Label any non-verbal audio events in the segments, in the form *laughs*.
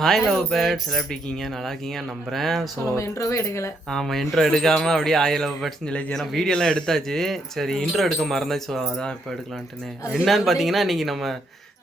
Hi love birds எல்லாம் எப்படி இருக்கீங்க? நல்லா இருக்கீங்க நம்புகிறேன் ஸோ இன்ட்ரோவே எடுக்கல. ஆமாம் இன்ட்ரோ எடுக்காமல் அப்படியே ஹாய் லவ் பேர்ட்ஸ்னு சொல்லி ஏன்னா வீடியோலாம் எடுத்தாச்சு. சரி இன்ட்ரோ எடுக்க மறந்தாச்சு. ஸோ அதான் இப்போ எடுக்கலான்ட்டுன்னு என்னன்னு பார்த்தீங்கன்னா இன்னைக்கு நம்ம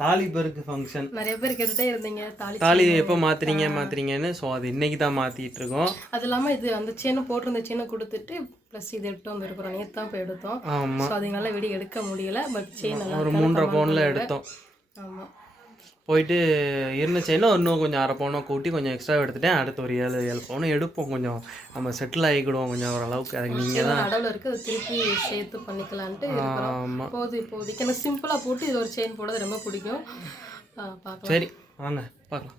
தாலி பெருக்கு ஃபங்க்ஷன் நிறைய பேர் கேட்டுட்டே இருந்தீங்க. தாலி தாலி எப்போ மாத்துறீங்க மாத்துறீங்கன்னு? ஸோ அது இன்னைக்கு தான் மாற்றிட்டு இருக்கோம் அது இல்லாம இது அந்த செயினை போட்டிருந்த செயினை கொடுத்துட்டு ப்ளஸ் இது எடுத்து வந்திருக்கிறோம். நேற்று தான் போய் எடுத்தோம். ஆமாம் ஸோ அதனால வீடியோ எடுக்க முடியல பட் செயின் ஒரு மூன்றரை பவுனில் எடுத்தோம். ஆமா. போயிட்டு இருந்த செயினை இன்னும் கொஞ்சம் அரை பவுனை கூட்டி கொஞ்சம் எக்ஸ்ட்ரா எடுத்துட்டேன். அடுத்து ஒரு ஏழு ஏழு பவுன் எடுப்போம். கொஞ்சம் நம்ம செட்டில் ஆகிக்கிடுவோம் கொஞ்சம் ஓரளவுக்கு அதுக்கு நீங்கள் தான் நடுவில் இருக்கு திருப்பி சேர்த்து பண்ணிக்கலான்ட்டு ஆமாம் போது இப்போதைக்கு எனக்கு சிம்பிளா போட்டு இது ஒரு செயின் போடுறது ரொம்ப பிடிக்கும். சரி வாங்க பார்க்கலாம்.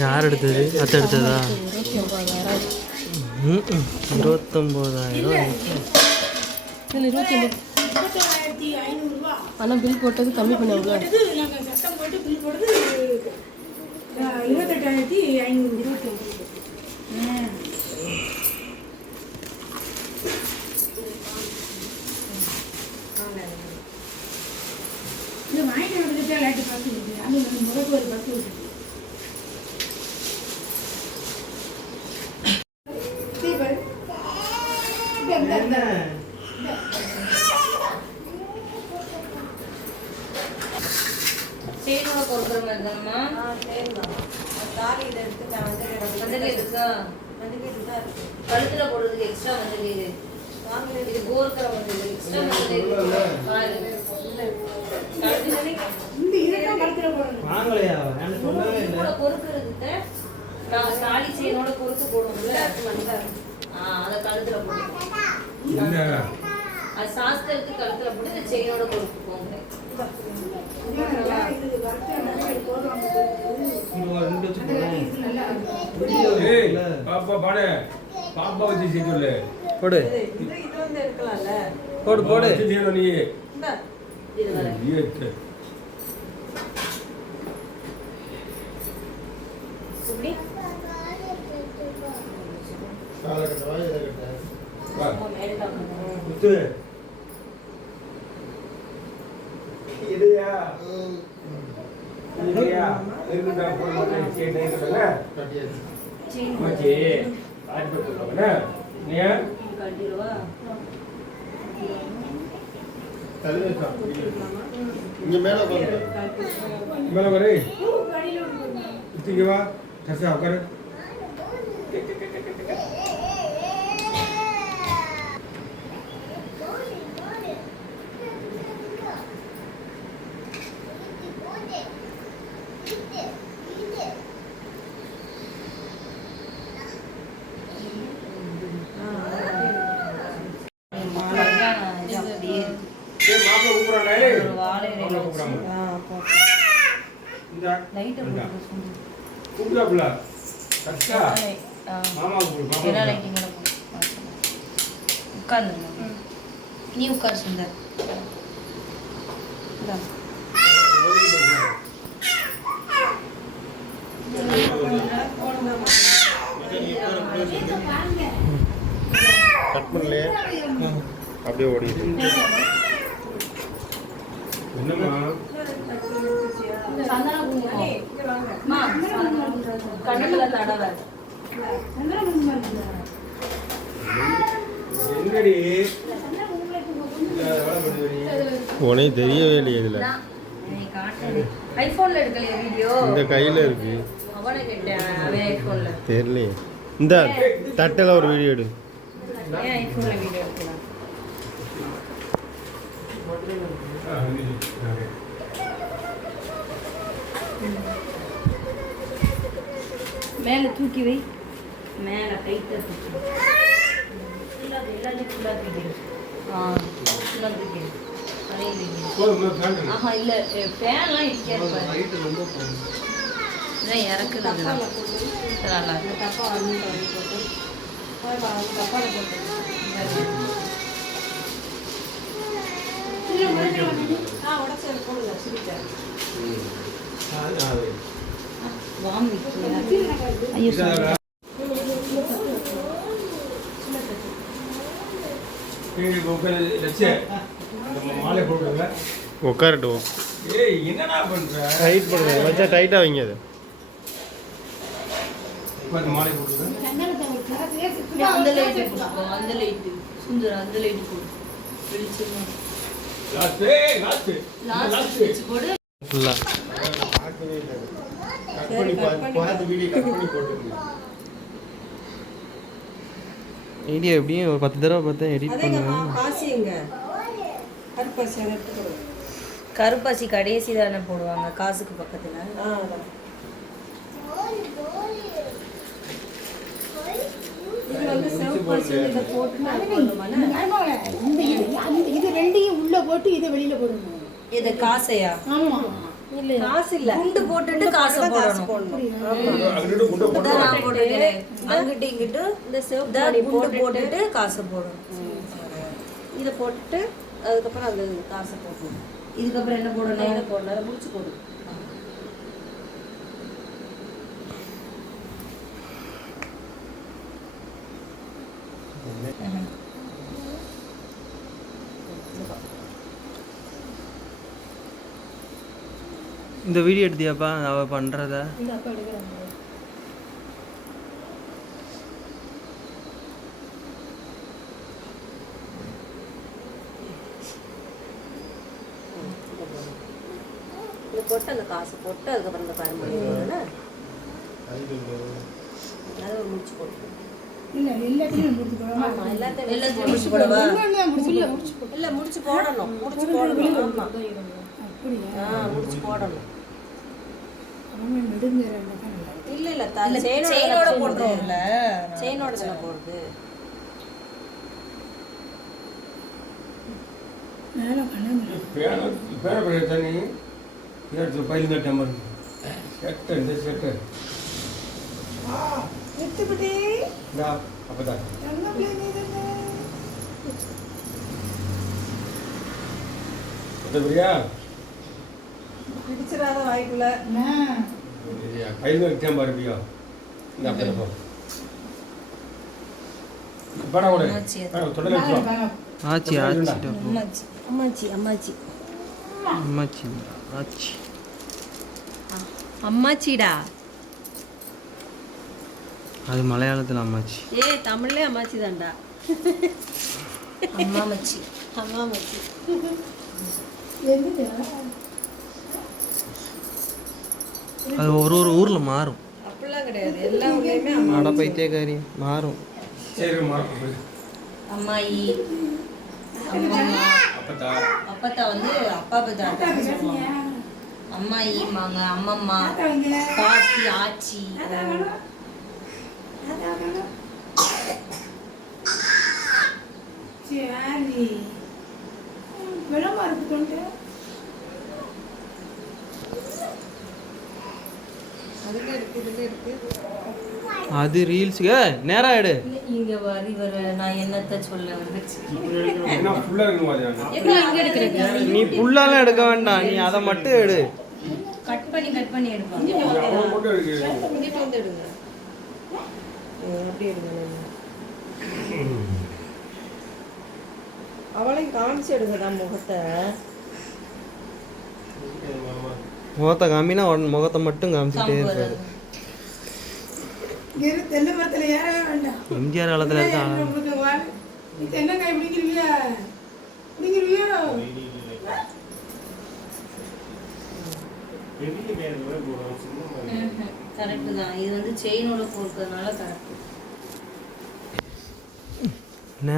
யார் எடுத்தது? அத்தை எடுத்ததா? இருபத்தொம்போதாயிரம் இதில் இருபத்தி ஒன்பது ஆனால் பில் போட்டது கம்மி பண்ணி இருபத்தெட்டாயிரத்தி ஐநூறு இருபத்தி ஒன்பது இது வாங்கிட்டு வந்துட்டு லைட்டு பத்து இருக்குது அது வந்து முறைக்கு ஒரு பத்து இருக்குது செயினோட கொடுக்குற மாதிரி தானம்மா மஞ்சள் இருக்கா கழுத்துல போடுறதுக்கு எக்ஸ்ட்ரா மஞ்சள் இது இது கோர்க்கிற மஞ்சள் எக்ஸ்ட்ரா மஞ்சள் இருக்கு பாரு கழுத்துல இந்த இறக்கம் கழுத்தில் போடணும் வாங்கலையா இது கூட பொறுக்கிறதுக்கு நான் தாலி செயினோட பொறுத்து போடுவோம்ல ஆ அதை கழுத்துல போடுவோம் அது சாஸ்திரத்துக்கு கழுத்துல போட்டு இந்த செயினோட பொறுத்து போங்க பாப்பா பாடு. பாப்பா வச்சு செய்ய சொல்லு. போடு. போடு போடு. நீ இது வர ஏத்து. இப்படி வா. மேலே முத்து. இதுயா? இதுயா? இருக்குடா, போய் மட்டும் சரி, நான் சொல்லுங்க. மச்சி, ஆடி போட்டு சொல்லுங்க. நீயா? கட்டிடுவா இங்க மேல மேல. சுத்திக்கு வா. சசியா, உட்காரு. இது அப்படியே இருக்கு. ஏய், மாப்பிள்ளை கூப்பிடுறான்டா, ஏய். ஒரு வாழை இலையில மாப்பிள்ளை வச்சு. கூப்பிடுறாங்க. இந்தா, லைட்டை இந்தா. போட்டு சொல்லு. கூப்பிடுறாப்புல. சசியா, ஆ. மாமா கூப்பிடு, மாமா எல்லா கூப்பிடு. லைட்டிங்களை போட்டு உட்கார்ந்து நீ உட்கார் சுந்தர். கட் பண்ணலையே? அப்படியே ஓடிடுது என்னம்மா? உனக்கு தெரியவே இல்லையே இதுல நீ காட்டு ஐபோன்ல எடுக்கலையா வீடியோ இந்த கையில இருக்கு. தெரியலையே. இந்த தட்டில் ஒரு வீடியோ எடு ஏன் ஐஃபோனில் வீடியோ எடுக்கலாம் ஆ, இது. ஓகே. மேலே தூக்கி வை. மேலே டைட்டாக தூக்கி எல்லாத்தையும் ஃபுல்லாக தூக்கிடு ஆ. ஃபுல்லாக. ஆஹா இல்லை ஃபேன்லாம் போகும் இதான் இறக்குறது நல்லா இருக்கு. உட்காரட்டும் ஏய் என்னடா பண்ற? டைட் பண்ணுங்க வச்சா டைட்டாக வைங்க அது. அந்த லைட்டு போட்டுக்கோ அந்த லைட்டு சுந்தர் அந்த லைட்டு போடு. வெளிச்சமா. வீடியோ வீடியோ எப்படியும் ஒரு பத்து தடவை பார்த்தா எடிட் பண்ணுவேன். எங்க கருப்பாசி கடைசி தானே போடுவாங்க காசுக்கு பக்கத்துல ஆ அதான் இது வந்து சிவப்பாசி இதை போட்டு நான் போடணுமாண்ணே? இந்த இது அந்த இது ரெண்டையும் உள்ள போட்டு இதை வெளியில போடணும். இது காசையா? ஆமா. இல்ல. காசு இல்ல. குண்டு போட்டுட்டு காசை போடணும். அங்கிட்டு இங்கிட்டு இந்த சிவப்பு குண்டு போட்டுட்டு காசை போடணும். இதை போட்டுட்டு அதுக்கப்புறம் அந்த காசை போடணும். இதுக்கப்புறம் என்ன போடணும்? என்ன போடணும். முடிச்சு போடு இந்த வீடியோ எடுத்தியாப்பா? அவ பண்றத. இந்த அப்பா எடுக்கிறாங்க. இது போட்டு அந்த காசு போட்டு அதுக்கப்புறம் இந்த காரம் பண்ணிடுவாங்கல்ல அதை ஒரு முடிச்சு போட்டு. இல்ல எல்லாத்தையும் முடிச்சு போடணும். ஆமா எல்லாத்தையும் எல்லாத்தையும் முடிச்சு போடவா இல்ல முடிச்சு போடணும். முடிச்சு போடணும். அப்படியா முடிச்சு போடணும். அவங்க நெடுங்க ரெண்டு தான். இல்ல. இல்ல இல்ல, செயினோட செயினோட போடுறோம்ல. செயினோட தானே? மேல தண்ணி பயிலுங்க டம்பர் செட்டு இந்த செட்டு இந்தா அப்பதான். நீ பிரியா? பிடிச்சிடாத வாய்க்குள்ள. பயிலுங்க டம்பர் பிரியா இந்த அப்பதான் போ படா கூட. தொடர்ந்து வச்சுக்கோ ஆச்சி ஆச்சிட்ட போ அம்மாச்சி அம்மாச்சி அம்மாச்சி. அம்மாச்சி ஆச்சி. அம்மாச்சிடா. அது மலையாளத்தில் அம்மாச்சி. ஏய் தமிழ்லயே அம்மாச்சி தான்டா. அம்மாமச்சி. அம்மாமச்சி. அது ஒரு ஒரு ஊரில் மாறும். அப்படிலாம் கிடையாது. எல்லா ஊர்லயுமே அட பைத்தியக்காரி மாறும். சரி மார்க் அம்மாயி. அப்பத்தா. அப்பத்தா வந்து அப்பா பத்தா சொல்லுவாங்க. அம்மாயிம்பாங்க அம்மம்மா பாட்டி ஆச்சி. சரி விளம்பரம் தொண்டு அதுல இருக்கு இதுல இருக்கு அது ரீல்ஸுக்கு நேரம் எடு. இங்க வரி வர நான் என்னத்த சொல்ல எடுக்கிறது நீ புல்லாலாம் எடுக்க வேண்டாம். நீ அதை மட்டும் எடு. கட் பண்ணி கட் பண்ணி எடுப்பாங்க எடுங்க. எடுங்க. அவளையும் காமிச்சு எடுங்கடா முகத்தை. முகத்தை காமினா உடனே முகத்தை மட்டும் காமிச்சிட்டே இருப்பாரு. எம்ஜிஆர் காலத்துல இருக்கா இது வந்து செயினோட போடுறதுனால கரெக்ட். என்ன?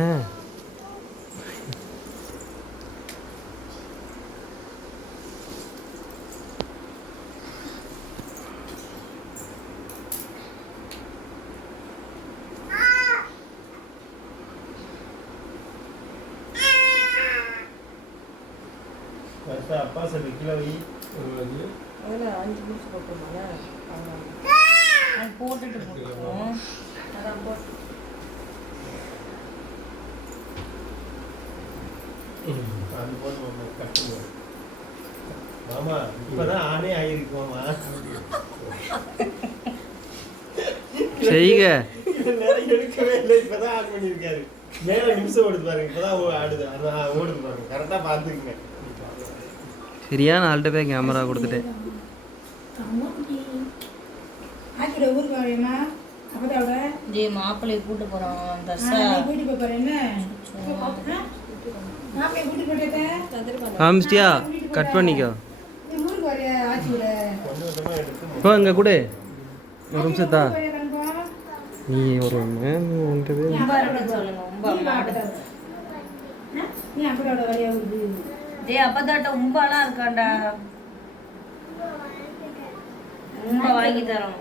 வருஷம் அப்பா சொல்லி கிலோ வை அதில் அஞ்சு நிமிஷம் போட்டுருமாங்க அது போட்டுட்டு போட்டுருவோம் அதான் போட்டு அது போது மாமா கட்டுங்க மாமா இப்பதான் ஆணே ஆகிருக்கு மாமா செய்க இவ்வளவு நேரம் எடுக்கவே இல்லை இப்பதான் ஆன் பண்ணியிருக்காரு மேல நிமிஷம் ஓடுது பாருங்க இப்பதான் ஆடுது அதான் ஓடுது பாருங்க கரெக்டா பாத்துக்குங்க சரியான ஆள்கிட்ட போய் கேமரா கொடுத்துட்டேன் ஜே மாப்பிள்ளையை கூட்டு போகிறோம் தர்ஷா. நீ கூட்டி போய் பாரு என்ன? மாப்பிள்ளை கூட்டி போயிட்டேன் காமிச்சிட்டியா? கட் பண்ணிக்கோ. இப்போ இங்கே கொடு. ஒரு நிமிஷத்தா. நீ ஒரு மேம் டே அப்பதாட்ட உம்பாலாம் இருக்காண்டா உம்ப வாங்கி தரோம்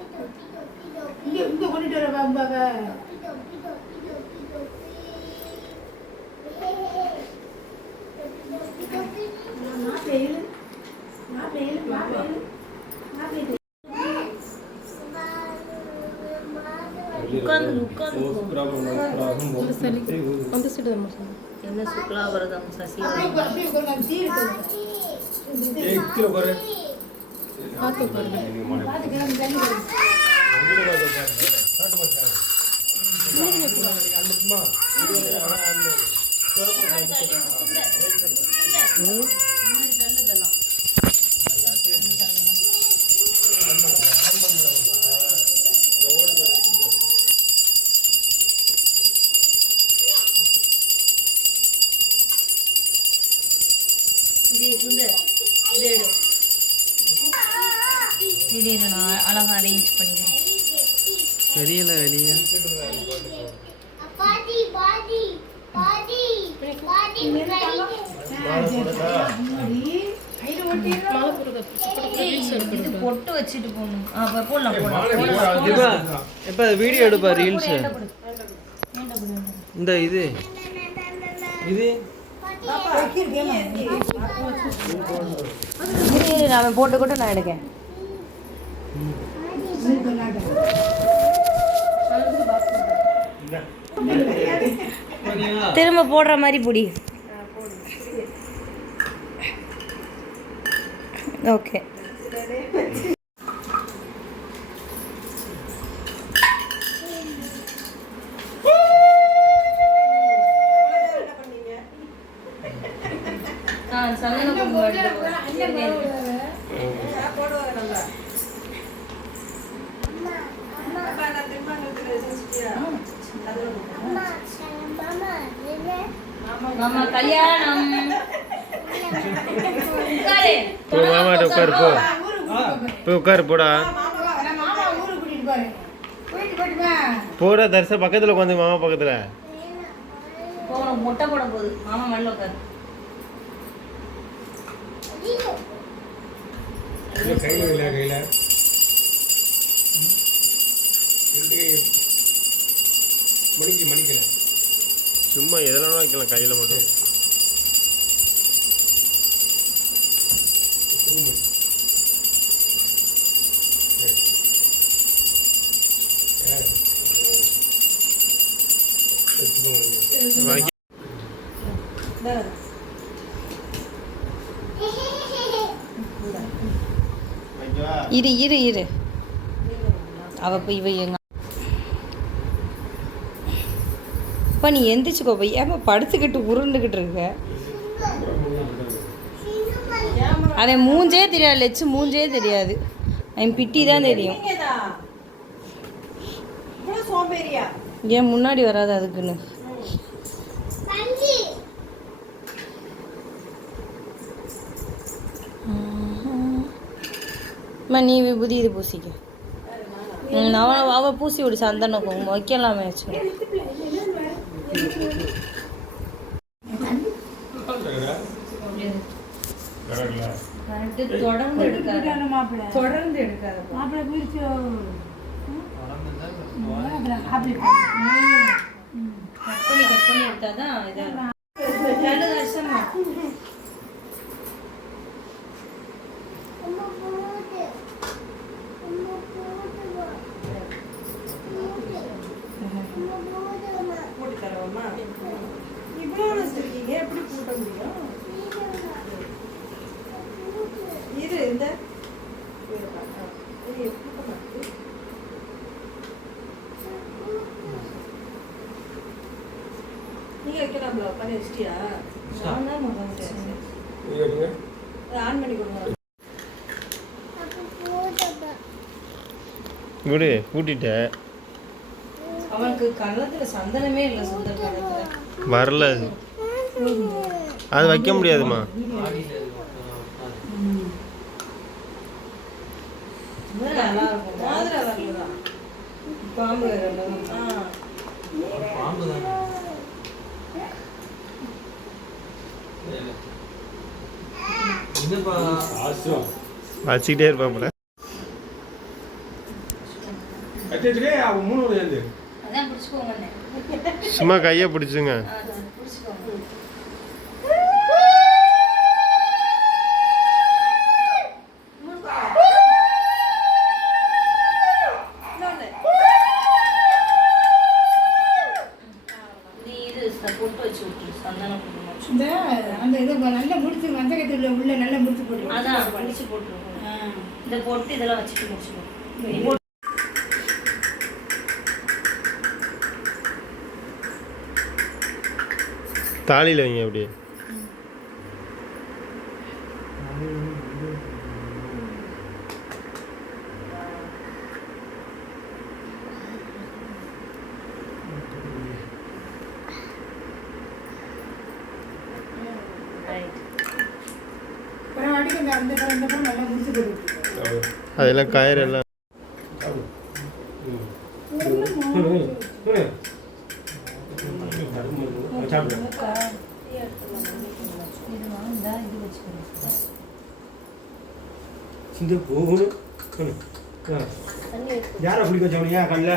உட்காந்து உட்காந்து அந்த சைடு என்ன சசி? அப்படியே எடு, நான் அழகா அரேஞ்ச் பண்ணிடுறேன் தெரியல வெளியே. பொட்டு வச்சுட்டு போகணும் அப்ப போடலாம் போடலாம். இப்போ வீடியோ எடுப்பா ரீல்ஸு. இந்த இது. இது. நான் போட்டு கூட நான் எடுக்கேன். திரும்ப போடுற மாதிரி பொடி. ஓகே ஆ சந்தன குங்குமம் எடுத்துக்கோ. மாமா கல்யாணம். உட்காரு. போ மாமாட்ட உட்காரு போ. போய் உட்காரு போடா. போடா தரிசா பக்கத்துல உட்காந்து மாமா பக்கத்துல. போகணும் மொட்டை போட போகுது. மாமா மண்ணில் உட்காரு. கையில் இல்லை கையில். மணிக்கு மணிக்கல சும்மா எதெல்லாம் வைக்கலாம் கையில மட்டும். இரு இரு இரு. அவ போய் இவ எங்க அப்பா நீ எந்திரிச்சுக்கோ. போய் ஏமா படுத்துக்கிட்டு உருண்டுக்கிட்டு இருக்க? அவன் மூஞ்சே தெரியாது லெச்சு மூஞ்சே தெரியாது. அவன் பிட்டி தான் தெரியும். ஏன் முன்னாடி வராது அதுக்குன்னு? அம்மா நீ விபூதி இது பூசிக்க. ம், அவ பூசி விடு சந்தன குங்குமம் வைக்கலாமே வச்சு தொடர்ந்து எடுக்காத தொடர்ந்து எடுக்காத மாப்பிள்ளை. பிரிச்சு அப்படி கட் பண்ணி கட் பண்ணி எடுத்தாதான் இருக்கும் ரெண்டு வருஷமா போட்டு தரவாமா இவ்வளோ வச்சிருக்கீங்க எப்படி கூட்ட முடியும் இந்த நீங்க வைக்கலாம்ல உட்காந்து வச்சிட்டியா? நான் தான் முதல்ல நீங்க எடுங்க. ஆன் பண்ணி கொடுங்க. விடு கூட்டிட்டேன் அவனுக்கு கள்ளத்துல சந்தனமே இல்லை சுந்தர் கணத்துல வரல. அது அது வைக்க முடியாதுமா நல்லா இருக்கும் மாதிரி வரலதான் பாம்பு பாம்பு தானே. வச்சுக்கிட்டே இருப்பாப்புல சும்மா கையை பிடிச்சுங்க. வச்சுட்டு முடிச்சுக்கோ தாலியில் வைங்க அப்படியே ரைட் அப்புறம் அடிக்க இந்த அந்த பக்கம் இந்த பக்கம் நல்லா முடிச்சு போட்டு அவன். அதெல்லாம் கயிறு எல்லாம் சாப்பிடு. ம். ம், ம், ம். அவன் சாப்பிடு. இது வாங்க இது வச்சுக்கணும் சிந்து போகணும். யாரை வச்சவனியா கல்ல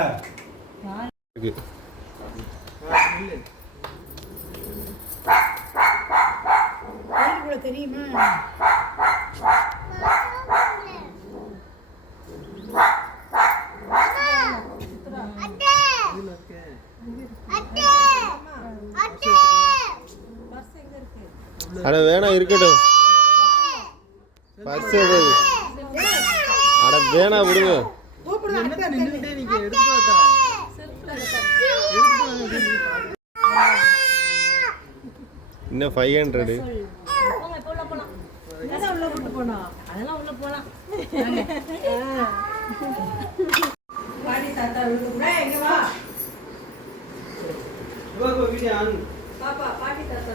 கோயிலுக்குள்ள தெரியுமா? அட வேணாம் இருக்கட்டும். பர்ஸ் எது? அட வேணாம் விடுங்க. இன்னும் ஃபைவ் ஹண்ட்ரடு அதெல்லாம் உள்ள போலாம் பாடி தாத்தா எங்க வா பாப்பா பாட்டி தாத்தா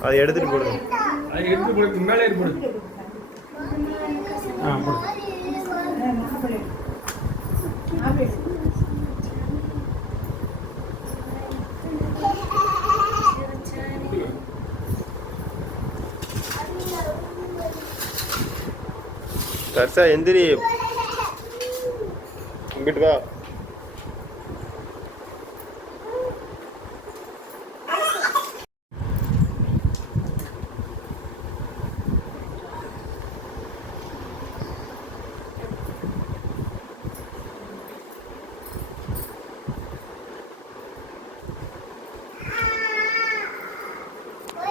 அது எடுத்துட்டு போடுங்க அதை எடுத்து மேலே ஏறி போடு. ஆ, போடு. தர்சா எந்திரி. இங்கிட்டு வா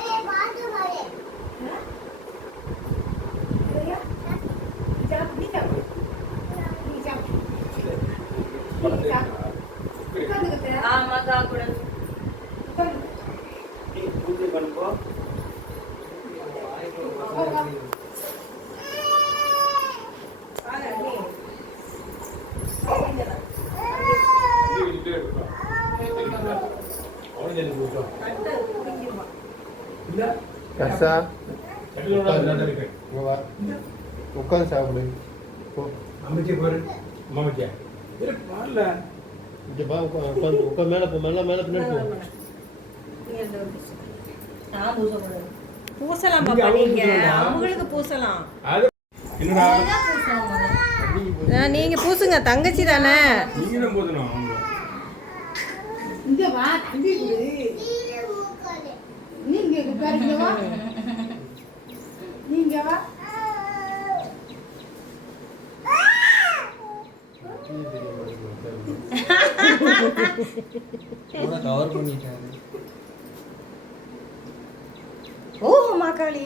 ஆமா காக்கூடாது தூக்கிட்டே இருப்பா. அவனும் சேர்ந்து போட்டோம். இல்ல கசா கட்டிலோட நல்லா இருக்கு இங்க வா உட்காந்து சாப்பிடு. அமைச்சி பாரு அமைச்சியா இரு பாருல இங்க பா உட்காந்து உட்காந்து உட்காந்து மேலே போ மேலே மேலே பின்னாடி போ. பூசலாம் பாப்பா அவங்களுக்கு நீங்க பூசலாம். அவங்களுக்கு பூசலாம். அது என்னடா? ஆ, நீங்க பூசுங்க தங்கச்சி தானே. நீங்க தான் இங்க வா வா. *laughs* நீங்க வா. ஓ மாக்காளி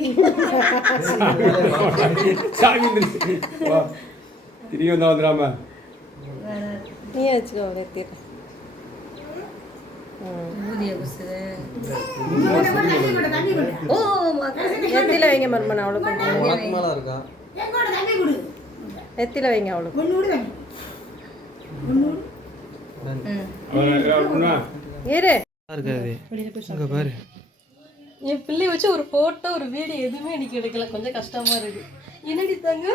சாமி வந்துருச்சு. வா. திரும்பி வந்தா வந்துடாம நீ வச்சுக்கோ நெத்திர ஊதிய புசுது தம்பி கொடு தம்பி கொடு ஓ மாக்காளி நெத்தில வைங்க மருமன் அவளுக்கு கொஞ்சம். உனக்கு மேல இருக்கா எங்கோட தம்பி கொடு நெத்தில வைங்க அவளுக்கு பாரு என் பிள்ளைய வச்சு ஒரு ஃபோட்டோ ஒரு வீடியோ எதுவுமே இன்னைக்கு எடுக்கல. கொஞ்சம் கஷ்டமா இருக்கு. என்னடி தங்க?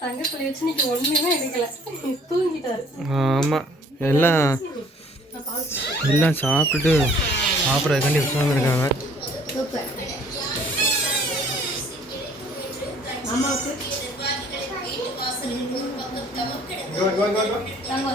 தங்க பிள்ளைய வச்சு இன்னைக்கு ஒண்ணுமே எடுக்கல. தூங்கிட்டாரு. ஆமா. எல்லாம் எல்லாம் சாப்பிட்டுட்டு சாப்பிட்றதுக்காண்டி உட்காந்துருக்காங்க அம்மாவுக்கு இங்க வா, இங்க வா, இங்க வா. தங்க